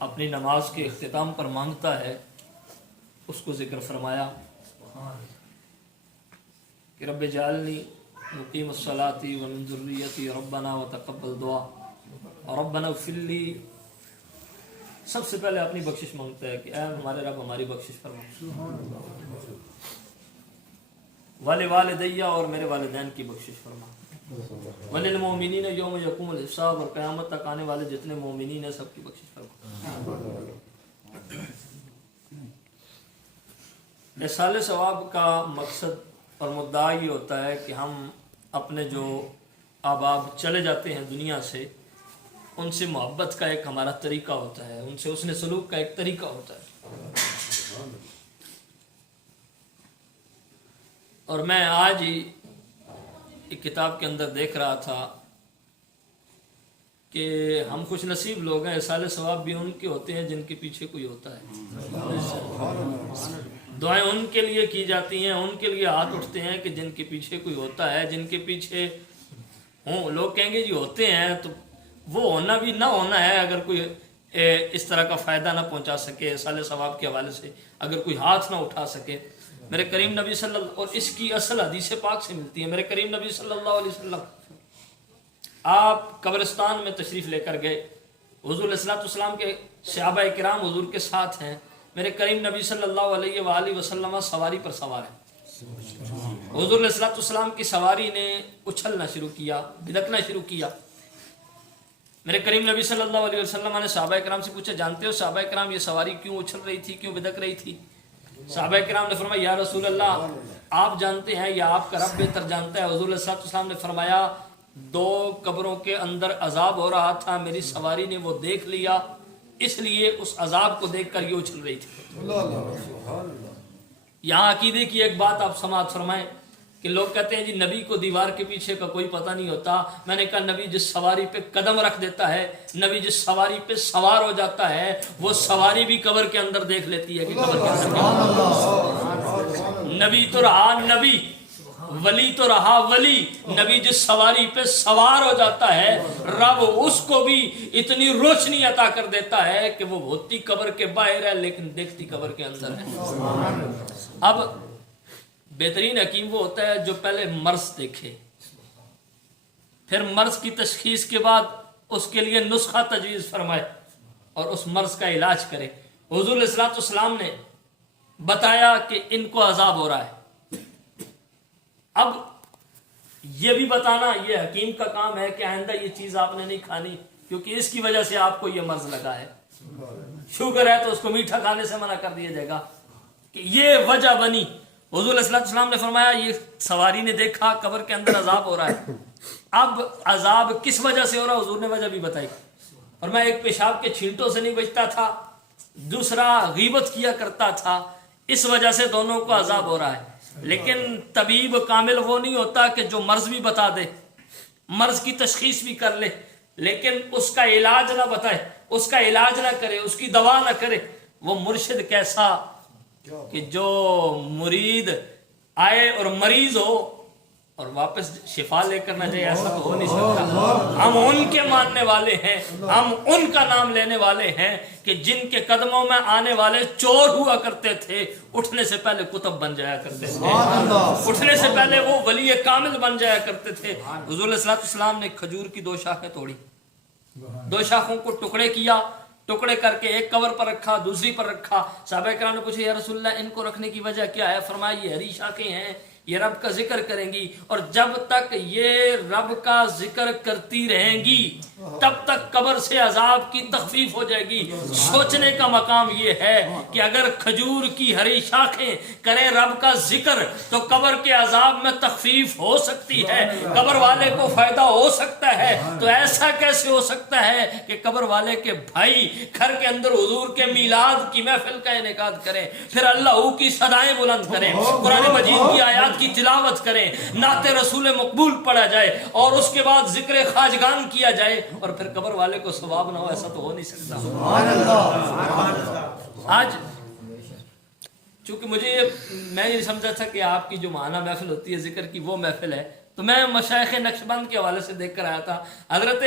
اپنی نماز کے اختتام پر مانگتا ہے اس کو ذکر فرمایا کہ رب جعلنی مقیم الصلاۃ ومن ذریتی ربنا وتقبل دعا اور ربنا اغفر لی. سب سے پہلے اپنی بخشش مانگتا ہے کہ اے ہمارے رب ہماری بخشش فرما، والدیہ اور میرے والدین کی بخشش فرما، وللمؤمنین یوم یقوم الحساب اور قیامت تک آنے والے جتنے مومنین ہیں سب کی بخشش فرما. احصال ثواب کا مقصد اور مدعا یہ ہوتا ہے کہ ہم اپنے جو احباب چلے جاتے ہیں دنیا سے ان سے محبت کا ایک ہمارا طریقہ ہوتا ہے، ان سے حسن سلوک کا ایک طریقہ ہوتا ہے. اور میں آج ہی ایک کتاب کے اندر دیکھ رہا تھا کہ ہم خوش نصیب لوگ ہیں، احصال ثواب بھی ان کے ہوتے ہیں جن کے پیچھے کوئی ہوتا ہے. دعائیں ان کے لیے کی جاتی ہیں، ان کے لیے ہاتھ اٹھتے ہیں کہ جن کے پیچھے کوئی ہوتا ہے، جن کے پیچھے ہوں. لوگ کہیں گے جی ہوتے ہیں تو وہ ہونا بھی نہ ہونا ہے، اگر کوئی اس طرح کا فائدہ نہ پہنچا سکے احصال ثواب کے حوالے سے، اگر کوئی ہاتھ نہ اٹھا سکے. میرے کریم نبی صلی اللہ اور اس کی اصل حدیث پاک سے ملتی ہے. میرے کریم نبی صلی اللہ علیہ وسلم آپ قبرستان میں تشریف لے کر گئے، حضور علیہ الصلوۃ والسلام کے صحابہ کرام حضور کے ساتھ ہیں. میرے کریم نبی صلی اللہ علیہ وآلہ وسلم سواری پر سوار ہیں. حضور علیہ الصلوۃ والسلام کی سواری نے اچھلنا شروع کیا، بدکنا شروع کیا. میرے کریم نبی صلی اللہ علیہ وسلم نے صحابہ کرام سے پوچھا جانتے ہو صحابہ کرام یہ سواری کیوں اچھل رہی تھی، کیوں بدک رہی تھی؟ صحابہ کرام نے فرمایا یا رسول اللہ آپ جانتے ہیں یا آپ کا رب بہتر جانتا ہے. حضور علیہ الصلوۃ والسلام نے فرمایا 2 قبروں کے اندر عذاب ہو رہا تھا، میری سواری نے وہ دیکھ لیا، اس لیے اس عذاب کو دیکھ کر یہ اچھل رہی تھی. یہاں عقیدے کی ایک بات آپ سماعت فرمائیں کہ لوگ کہتے ہیں جی نبی کو دیوار کے پیچھے کا کوئی پتہ نہیں ہوتا. میں نے کہا نبی جس سواری پہ قدم رکھ دیتا ہے، نبی جس سواری پہ سوار ہو جاتا ہے وہ سواری بھی قبر کے اندر دیکھ لیتی ہے کہ قبر کے اندر نبی تو رہا نبی، ولی تو رہا ولی. نبی جس سواری پہ سوار ہو جاتا ہے رب اس کو بھی اتنی روشنی عطا کر دیتا ہے کہ وہ ہوتی قبر کے باہر ہے لیکن دیکھتی قبر کے اندر ہے. اب بہترین حکیم وہ ہوتا ہے جو پہلے مرض دیکھے، پھر مرض کی تشخیص کے بعد اس کے لیے نسخہ تجویز فرمائے اور اس مرض کا علاج کرے. حضور علیہ الصلوۃ والسلام نے بتایا کہ ان کو عذاب ہو رہا ہے. اب یہ بھی بتانا یہ حکیم کا کام ہے کہ آئندہ یہ چیز آپ نے نہیں کھانی کیونکہ اس کی وجہ سے آپ کو یہ مرض لگا ہے. شوگر ہے تو اس کو میٹھا کھانے سے منع کر دیا جائے گا کہ یہ وجہ بنی. حضور علیہ السلام نے فرمایا یہ سواری نے دیکھا قبر کے اندر عذاب ہو رہا ہے. اب عذاب کس وجہ سے ہو رہا ہے حضور نے وجہ بھی بتائی. اور میں ایک پیشاب کے چھینٹوں سے نہیں بچتا تھا، دوسرا غیبت کیا کرتا تھا، اس وجہ سے دونوں کو عذاب ہو رہا ہے. لیکن طبیب کامل وہ نہیں ہوتا کہ جو مرض بھی بتا دے، مرض کی تشخیص بھی کر لے لیکن اس کا علاج نہ بتائے، اس کا علاج نہ کرے، اس کی دوا نہ کرے. وہ مرشد کیسا کہ جو مرید آئے اور مریض ہو اور واپس شفا لے کر نہ جائے، ایسا تو ہو نہیں سکتا. ہم ان کے ماننے والے ہیں، ہم ان کا نام لینے والے ہیں کہ جن کے قدموں میں آنے والے چور ہوا کرتے تھے، اٹھنے سے پہلے کتب بن جایا کرتے تھے، اٹھنے سے پہلے وہ ولی کامل بن جایا کرتے تھے. حضور علیہ الصلوۃ والسلام نے کھجور کی 2 شاخیں توڑی، 2 شاخوں کو ٹکڑے کیا، ٹکڑے کر کے ایک قبر پر رکھا، دوسری پر رکھا. صحابہ کرام نے پوچھا یا رسول اللہ ان کو رکھنے کی وجہ کیا ہے؟ فرمایا یہ ہری شاخیں ہیں، یہ رب کا ذکر کریں گی اور جب تک یہ رب کا ذکر کرتی رہیں گی تب تک قبر سے عذاب کی تخفیف ہو جائے گی. سوچنے کا مقام یہ ہے کہ اگر کھجور کی ہری شاخیں کریں رب کا ذکر تو قبر کے عذاب میں تخفیف ہو سکتی ہے، قبر والے کو فائدہ ہو سکتا ہے. تو ایسا کیسے ہو سکتا ہے کہ قبر والے کے بھائی گھر کے اندر حضور کے میلاد کی محفل کا انعقاد کریں، پھر اللہ کی صدائیں بلند کریں، قرآن مجید کی آیات کی تلاوت کریں، نعت رسول مقبول پڑھا جائے اور اس کے بعد ذکر خواجگان کیا جائے اور پھر قبر والے کو ثواب نہ ہو؟ ایسا تو ہو نہیں سکتا. سبحان اللہ. آج چونکہ میں یہ سمجھا تھا کہ آپ کی جو ماہانہ محفل ہوتی ہے ذکر کی وہ محفل ہے، تو میں مشائخ نقشبند کے حوالے سے دیکھ کر آیا تھا. حضرت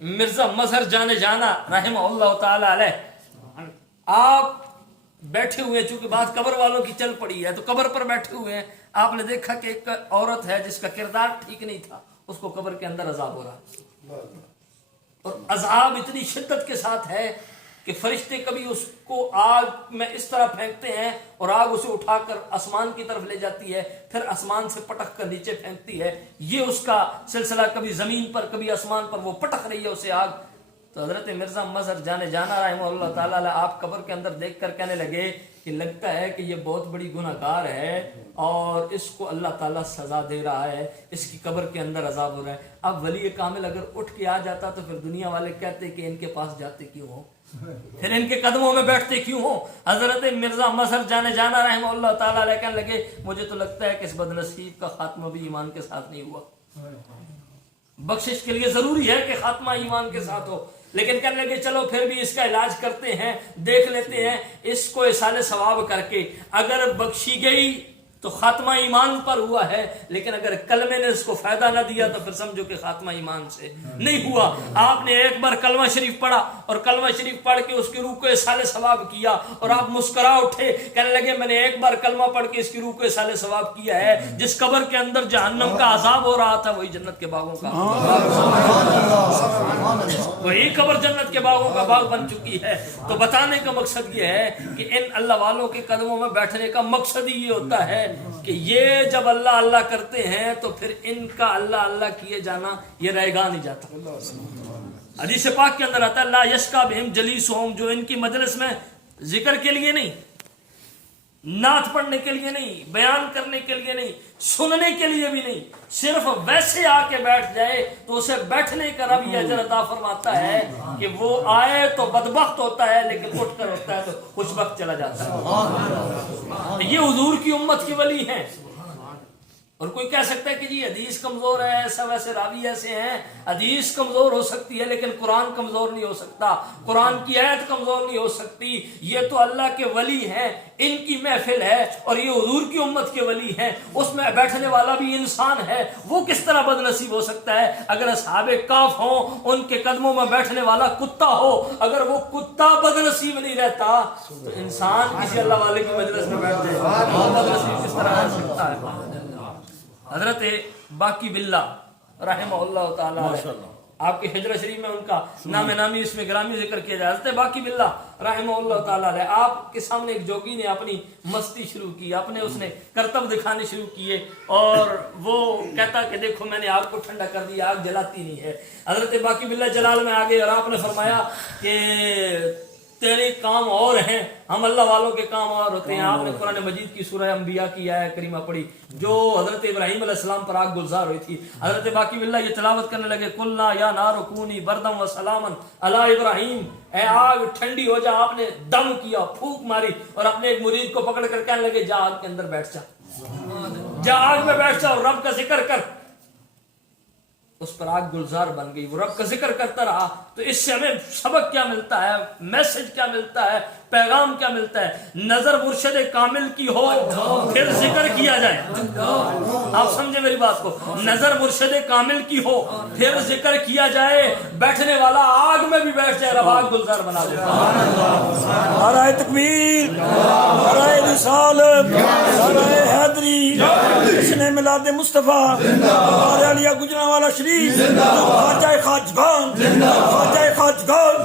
مرزا مظہر جان جانا رحمہ اللہ تعالی علیہ آپ بیٹھے ہوئے ہیں، چونکہ بات قبر والوں کی چل پڑی ہے تو قبر پر بیٹھے ہوئے ہیں، آپ نے دیکھا کہ ایک عورت ہے جس کا کردار ٹھیک نہیں تھا، اس کو قبر کے اندر عذاب ہو رہا ہے، اور عذاب اتنی شدت کے ساتھ ہے کہ فرشتے کبھی اس کو آگ میں اس طرح پھینکتے ہیں اور آگ اسے اٹھا کر آسمان کی طرف لے جاتی ہے، پھر آسمان سے پٹک کر نیچے پھینکتی ہے، یہ اس کا سلسلہ، کبھی زمین پر کبھی آسمان پر وہ پٹک رہی ہے اسے آگ۔ تو حضرت مرزا مظہر جانے جانا رحمہ اللہ تعالیٰ آپ قبر کے اندر دیکھ کر کہنے لگے کہ لگتا ہے کہ یہ بہت بڑی گناہ گار ہے اور اس کو اللہ تعالیٰ سزا دے رہا ہے، اس کی قبر کے اندر عذاب ہو رہا ہے۔ اب ولی کامل اگر اٹھ کے آ جاتا تو پھر دنیا والے کہتے کہ ان کے پاس جاتے کیوں ہو، پھر ان کے قدموں میں بیٹھتے کیوں ہو۔ حضرت مرزا مظہر جانے جانا رحمہ اللہ تعالیٰ علیہ کہنے لگے مجھے تو لگتا ہے کہ اس بدنصیب کا خاتمہ بھی ایمان کے ساتھ نہیں ہوا۔ بخشش کے لیے ضروری ہے کہ خاتمہ ایمان کے ساتھ ہو، لیکن کہنے لگے چلو پھر بھی اس کا علاج کرتے ہیں، دیکھ لیتے ہیں اس کو اصال ثواب کر کے، اگر بخشی گئی تو خاتمہ ایمان پر ہوا ہے، لیکن اگر کلمے نے اس کو فائدہ نہ دیا تو پھر سمجھو کہ خاتمہ ایمان سے نہیں ہوا۔ آپ نے ایک بار کلمہ شریف پڑھا اور کلمہ شریف پڑھ کے اس کی روح کو اصال ثواب کیا اور آپ مسکرا اٹھے، کہنے لگے میں نے ایک بار کلمہ پڑھ کے اس کی روح کو اصال ثواب کیا ہے، جس قبر کے اندر جہنم کا عذاب ہو رہا تھا وہی جنت کے باغوں کا، وہی قبر جنت کے باغوں کا باغ بن چکی ہے۔ تو بتانے کا مقصد یہ ہے کہ ان اللہ والوں کے قدموں میں بیٹھنے کا مقصد ہی یہ ہوتا ہے کہ یہ جب اللہ اللہ کرتے ہیں تو پھر ان کا اللہ اللہ کیے جانا یہ رہے گا نہیں جاتا۔ حدیث پاک کے اندر آتا ہے لا یشکا بہم جلیسہم، جو ان کی مجلس میں ذکر کے لیے نہیں، نعت پڑھنے کے لیے نہیں، بیان کرنے کے لیے نہیں، سننے کے لیے بھی نہیں، صرف ویسے آ کے بیٹھ جائے تو اسے بیٹھنے کا رب یہ اجر عطا فرماتا ہے کہ وہ آئے تو بدبخت ہوتا ہے لیکن اٹھ کر ہوتا ہے تو خوش بخت چلا جاتا ہے۔ یہ حضور کی امت کی ولی ہیں۔ اور کوئی کہہ سکتا ہے کہ جی حدیث کمزور ہے، ایسا ویسے راوی ایسے ہیں، حدیث کمزور ہو سکتی ہے لیکن قرآن کمزور نہیں ہو سکتا، قرآن کی آیت کمزور نہیں ہو سکتی، یہ تو اللہ کے ولی ہیں، ان کی محفل ہے اور یہ حضور کی امت کے ولی ہیں، اس میں بیٹھنے والا بھی انسان ہے، وہ کس طرح بد نصیب ہو سکتا ہے؟ اگر اصحاب کہف ہوں ان کے قدموں میں بیٹھنے والا کتا ہو، اگر وہ کتا بد نصیب نہیں رہتا تو انسان کسی اللہ والے کی مجلس میں بیٹھ جائے، بد نصیب کس طرح رہ سکتا ہے؟ حضرت باقی باللہ رحمہ اللہ تعالیٰ آپ کے ہجرہ شریف میں ان کا نام نامی اس میں گرامی ذکر کیا جائے، حضرت باقی باللہ رحمہ اللہ تعالیٰ آپ کے سامنے ایک جوگی نے اپنی مستی شروع کی، اپنے اس نے کرتب دکھانے شروع کیے اور وہ کہتا کہ دیکھو میں نے آگ کو ٹھنڈا کر دیا، آگ جلاتی نہیں ہے۔ حضرت باقی باللہ جلال میں آگے اور آپ نے فرمایا کہ تیرے کام اور ہیں، ہم اللہ والوں کے کام اور ہوتے ہیں۔ آپ نے قرآن مجید کی سورہ انبیاء کی آیت کریمہ پڑھی جو حضرت ابراہیم علیہ السلام پر آگ گلزار ہوئی تھی۔ حضرت باقی باللہ یہ تلاوت کرنے لگے قلنا یا نار کونی بردم و سلاما علی ابراہیم، اے آگ ٹھنڈی ہو جا۔ آپ نے دم کیا، پھونک ماری اور اپنے ایک مرید کو پکڑ کر کہنے لگے جا آگ کے اندر بیٹھ جا آگ میں بیٹھ جا اور رب کا ذکر کر۔ اس پر آگ گلزار بن گئی، وہ رب کا ذکر کرتا رہا۔ تو اس سے ہمیں سبق کیا ملتا ہے، میسج کیا ملتا ہے، پیغام کیا ملتا ہے؟ نظر مرشد کامل کی ہو پھر ذکر کیا جائے۔ آپ سمجھے میری بات کو، نظر مرشد کامل کی ہو پھر ذکر کیا جائے، بیٹھنے والا آگ میں بھی بیٹھ جائے، رب آگ گلزار بنا دے۔ نعرہ تکبیر، نعرہ رسالت، نعرہ حیدری، جشن میلاد مصطفیٰ، ہمارے علیہ گجرانوالہ شریف، خواجہ خواجگان، خواجہ خواجگان،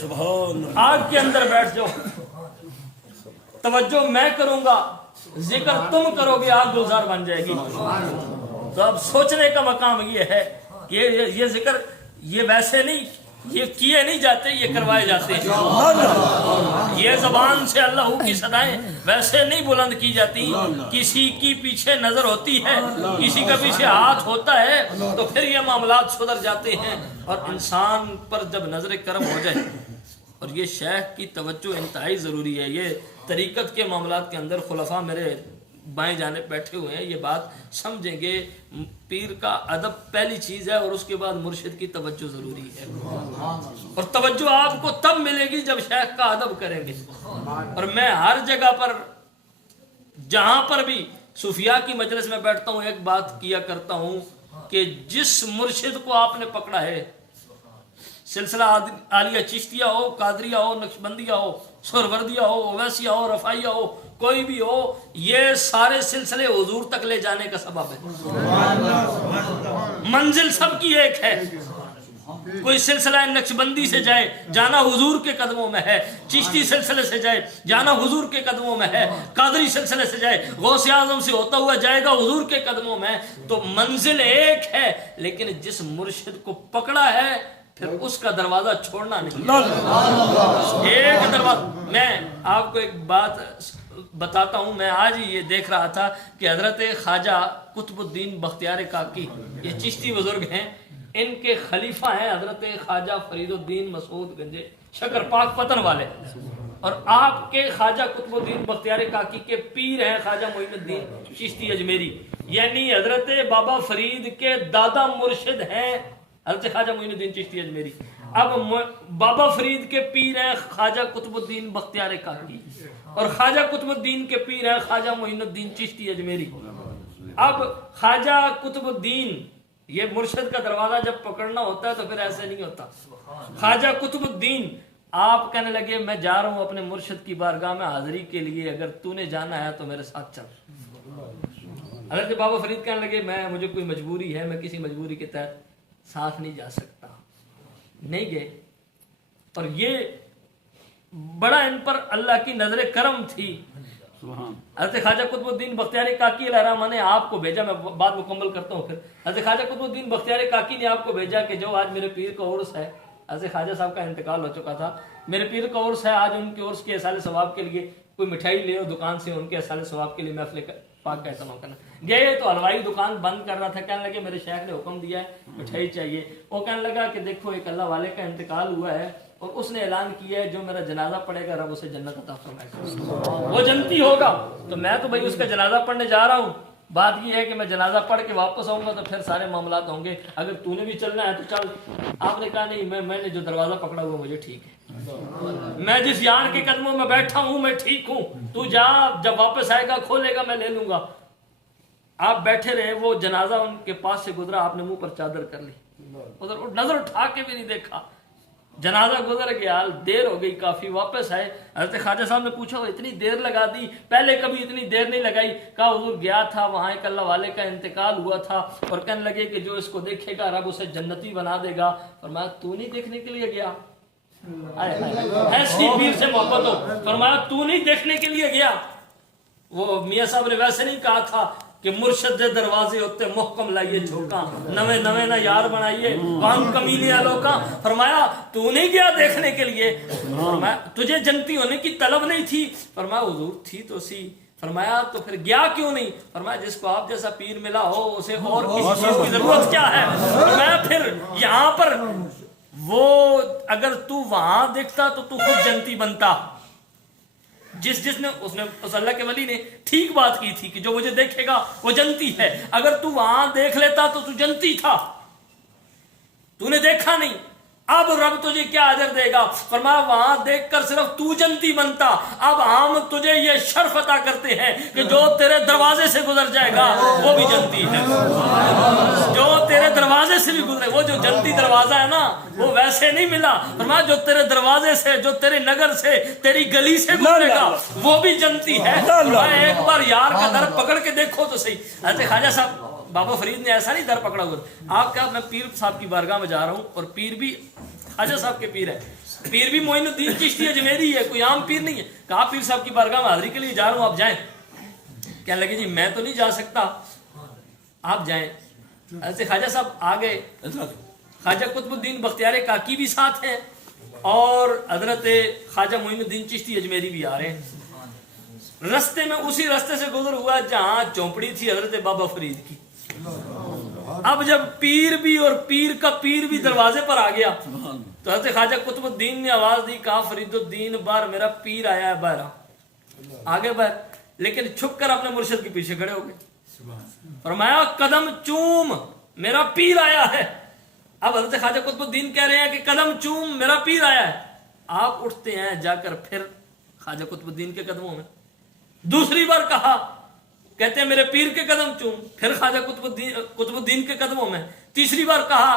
سبحان۔ آگ کے اندر بیٹھ جاؤ، توجہ میں کروں گا، ذکر تم کرو گے، آگ گلزار بن جائے گی۔ تو اب سوچنے کا مقام یہ ہے کہ یہ ذکر یہ ویسے نہیں، یہ کیے نہیں جاتے، یہ کروائے جاتے ہیں۔ یہ زبان سے اللہ کی صدائیں ویسے نہیں بلند کی جاتی، کسی کی پیچھے نظر ہوتی ہے، کسی کا پیچھے ہاتھ ہوتا ہے تو پھر یہ معاملات سدھر جاتے ہیں۔ اور انسان پر جب نظر کرم ہو جائے، اور یہ شیخ کی توجہ انتہائی ضروری ہے، یہ طریقت کے معاملات کے اندر خلفاء میرے بائیں جانب بیٹھے ہوئے ہیں، یہ بات سمجھیں گے، پیر کا ادب پہلی چیز ہے اور اس کے بعد مرشد کی توجہ ضروری ہے۔ اور توجہ آپ کو تب ملے گی جب شیخ کا ادب کریں گے۔ اور میں ہر جگہ پر جہاں پر بھی صوفیاء کی مجلس میں بیٹھتا ہوں ایک بات کیا کرتا ہوں کہ جس مرشد کو آپ نے پکڑا ہے سلسلہ عالیہ چشتیہ ہو، قادریہ ہو، نقشبندیہ ہو، سہروردیہ ہو، اویسیہ ہو، رفاعیہ ہو، کوئی بھی ہو، یہ سارے سلسلے حضور تک لے جانے کا سبب ہے۔ منزل سب کی ایک ہے۔ کوئی سلسلہ نقشبندی سے جائے جانا حضور کے قدموں میں ہے، چشتی سلسلے سے جائے جانا حضور کے قدموں میں ہے، قادری سلسلے سے جائے غوث اعظم سے ہوتا ہوا جائے گا حضور کے قدموں میں۔ تو منزل ایک ہے، لیکن جس مرشد کو پکڑا ہے پھر اس کا دروازہ چھوڑنا نہیں۔ ایک دروازہ۔ میں آپ کو ایک بات بتاتا ہوں، میں آج ہی یہ دیکھ رہا تھا کہ حضرت خواجہ قطب الدین بختیار کاکی، یہ چشتی بزرگ ہیں، ان کے خلیفہ ہیں حضرت خواجہ فرید الدین مسعود گنجے شکر پاک پتن والے، اور آپ کے خواجہ قطب الدین بختیار کاکی کے پیر ہیں خواجہ معین الدین چشتی اجمیری، یعنی حضرت بابا فرید کے دادا مرشد ہیں حضرت خواجہ معین الدین چشتی اجمیری۔ اب بابا فرید کے پیر ہیں خواجہ قطب الدین بختیار کاکی، اور خواجہ قطب الدین کے پیر ہیں خواجہ معین الدین چشتی اجمیری۔ اب خواجہ قطب الدین، یہ مرشد کا دروازہ جب پکڑنا ہوتا ہے تو پھر ایسے نہیں ہوتا۔ خواجہ قطب الدین آپ کہنے لگے میں جا رہا ہوں اپنے مرشد کی بارگاہ میں حاضری کے لیے، اگر تو نے جانا ہے تو میرے ساتھ چل۔ حضرت بابا فرید کہنے لگے مجھے کوئی مجبوری ہے، میں کسی مجبوری کے تحت ساتھ نہیں جا سکتا، نہیں گئے۔ اور یہ بڑا ان پر اللہ کی نظر کرم تھی۔ حضرت خواجہ قطب الدین بختیار کاکی علیہ الرحمہ نے آپ کو بھیجا، میں بات مکمل کرتا ہوں پھر۔ حضرت خواجہ قطب الدین بختیار کاکی نے آپ کو بھیجا کہ جو آج میرے پیر کا عرس ہے، حضرت خواجہ صاحب کا انتقال ہو چکا تھا، میرے پیر کا عرس ہے، آج ان کے عرس کے احصال ثواب کے لیے کوئی مٹھائی لے اور دکان سے ان کے احصال ثواب کے لیے محفل پاک کا اہتمام کرنا۔ گئے تو حلوائی دکان بند کر رہا تھا، کہنے لگے میرے شیخ نے حکم دیا ہے مٹھائی چاہیے۔ وہ کہنے لگا کہ دیکھو ایک اللہ والے کا انتقال ہوا ہے اور اس نے اعلان کیا ہے جو میرا جنازہ پڑھے گا رب اسے جنت عطا فرمائے گا، وہ جنتی ہوگا۔ تو میں تو بھائی اس کا جنازہ پڑھنے جا رہا ہوں، بات یہ ہے کہ میں جنازہ پڑھ کے واپس آؤں گا تو پھر سارے معاملات ہوں گے، اگر تو نے بھی چلنا ہے تو چل۔ آپ نے کہا نہیں، میں نے جو دروازہ پکڑا ہوا مجھے ٹھیک ہے، میں جس یار کے قدموں میں بیٹھا ہوں میں ٹھیک ہوں، تو جا، جب واپس آئے گا کھولے گا میں لے لوں گا۔ آپ بیٹھے رہے، وہ جنازہ ان کے پاس سے گزرا، آپ نے منہ پر چادر کر لی، ادھر نظر اٹھا کے بھی نہیں دیکھا، جنازہ گزر گیا، دیر ہو گئی کافی، واپس آئے۔ حضرت خواجہ صاحب نے پوچھا اتنی دیر لگا دی، پہلے کبھی اتنی دیر نہیں لگائی؟ کہا حضور گیا تھا وہاں ایک اللہ والے کا انتقال ہوا تھا اور کہنے لگے کہ جو اس کو دیکھے گا رب اسے جنتی بنا دے گا۔ فرمایا تو نہیں دیکھنے کے لیے گیا؟ ایسی پیر سے محبت ہو، فرمایا تو نہیں دیکھنے کے لیے گیا؟ وہ میاں صاحب نے ویسے نہیں کہا تھا کہ مرشد دے دروازے ہوتے محکم لائیے جھوکاں، نوے نوے نہ یار بنائیے وہاں کمینے والوں کا۔ فرمایا تو نہیں گیا دیکھنے کے لیے؟ فرمایا تجھے جنتی ہونے کی طلب نہیں تھی؟ فرمایا حضور تھی تو سی۔ فرمایا تو پھر گیا کیوں نہیں؟ فرمایا جس کو آپ جیسا پیر ملا ہو اسے اور کسی چیز کی ضرورت کیا ہے؟ فرمایا پھر یہاں پر وہ اگر تو وہاں دیکھتا تو تو خود جنتی بنتا۔ جس نے اس اللہ کے ولی نے ٹھیک بات کی تھی کہ جو مجھے دیکھے گا وہ جنتی ہے، اگر تو وہاں دیکھ لیتا تو تو جنتی تھا، تو نے دیکھا نہیں، اب رب تجھے کیا اجر دے گا؟ فرمایا وہاں دیکھ کر صرف تو جنتی بنتا، اب ہم تجھے یہ شرف عطا کرتے ہیں کہ جو تیرے دروازے سے گزر جائے گا وہ بھی جنتی ہے، جو تیرے دروازے سے بھی گزرے، وہ جو جنتی دروازہ ہے نا وہ ویسے نہیں ملا۔ فرمایا جو تیرے دروازے سے، جو تیرے نگر سے، تیری گلی سے گزرے گا وہ بھی جنتی ہے۔ فرمایا ایک بار یار کا در پکڑ کے دیکھو تو صحیح۔ حضرت خواجہ صاحب بابا فرید نے ایسا نہیں در پکڑا ہوا، آپ کہا میں پیر صاحب کی بارگاہ میں جا رہا ہوں، اور پیر بھی خواجہ صاحب کے پیر ہے، پیر بھی معین الدین چشتی اجمیری ہے، کوئی عام پیر نہیں ہے۔ کہا پیر صاحب کی بارگاہ میں حاضری کے لیے جا رہا ہوں، آپ جائیں۔ کہنے لگے جی میں تو نہیں جا سکتا، آپ جائیں۔ حضرت خواجہ صاحب آگے، خواجہ قطب الدین بختیار کاکی بھی ساتھ ہیں اور حضرت خواجہ معین الدین چشتی اجمیری بھی آ رہے ہیں۔ رستے میں اسی رستے سے گزر ہوا جہاں چونپڑی تھی حضرت بابا فرید کی۔ اب جب پیر بھی اور پیر کا پیر بھی دروازے پر آ گیا تو حضرت خواجہ قطب الدین نے آواز دی، کہا فرید الدین بار میرا پیر آیا ہے باہر، آگے بڑھ، لیکن چھپ کر اپنے مرشد کے پیچھے کھڑے ہو گئے۔ فرمایا قدم چوم میرا پیر آیا ہے۔ اب حضرت خواجہ قطب الدین کہہ رہے ہیں کہ قدم چوم میرا پیر آیا ہے۔ آپ اٹھتے ہیں جا کر پھر خواجہ قطب الدین کے قدموں میں، دوسری بار کہا، کہتے ہیں میرے پیر کے قدم چوم، پھر خواجہ قطب الدین کے قدموں میں، تیسری بار کہا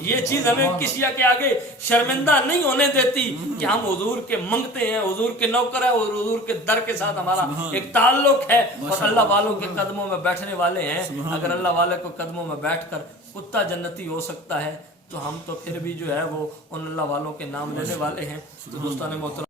یہ چیز ہمیں کسی کے آگے شرمندہ نہیں ہونے دیتی کہ ہم حضور کے منگتے ہیں، حضور کے نوکر ہیں، اور حضور کے در کے ساتھ ہمارا ایک تعلق ہے، اور اللہ والوں کے قدموں میں بیٹھنے والے ہیں۔ اگر اللہ والے کو قدموں میں بیٹھ کر کتا جنتی ہو سکتا ہے تو ہم تو پھر بھی جو ہے وہ ان اللہ والوں کے نام لینے والے ہیں۔ تو دوستان محترم